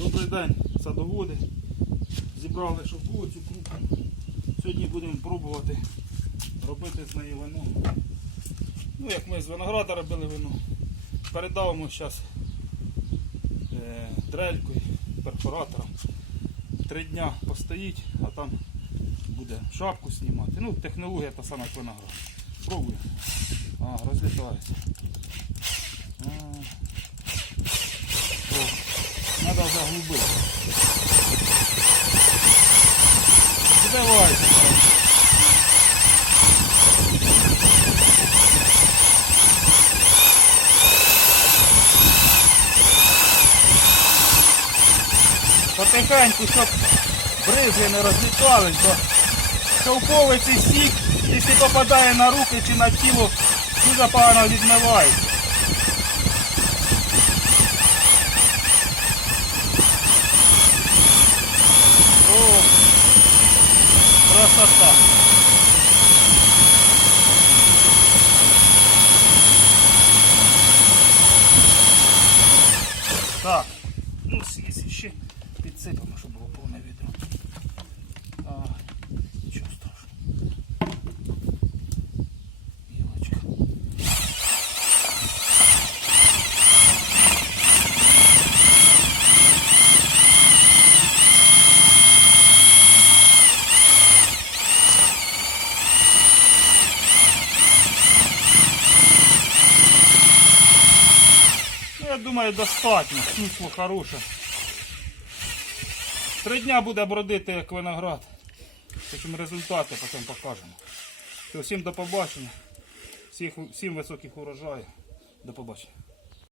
Добрий день, садоводи. Зібрали шовкову цю крупу. Сьогодні будемо пробувати робити з неї вино. Ну, як ми з винограда робили вино. Передавимо зараз е, дрелькою, перфоратором. Три дня постоїть, а там буде шапку знімати. Ну, технологія та сама як виноград. Пробуємо. А, розлітається. А. О, Надо. Давайте. Потихеньку, щоб бризги не розлітались, бо шовковий цей сік, якщо попадає на руки чи на тіло, дуже погано відмивається. Красота. Так, ну якщо ще підсипемо, щоб було повне відро. Думаю, достатньо. Чувство хороше. Три дня буде бродити як виноград. Потім результати потім покажемо. Всім до побачення. Всім високих урожаїв. До побачення.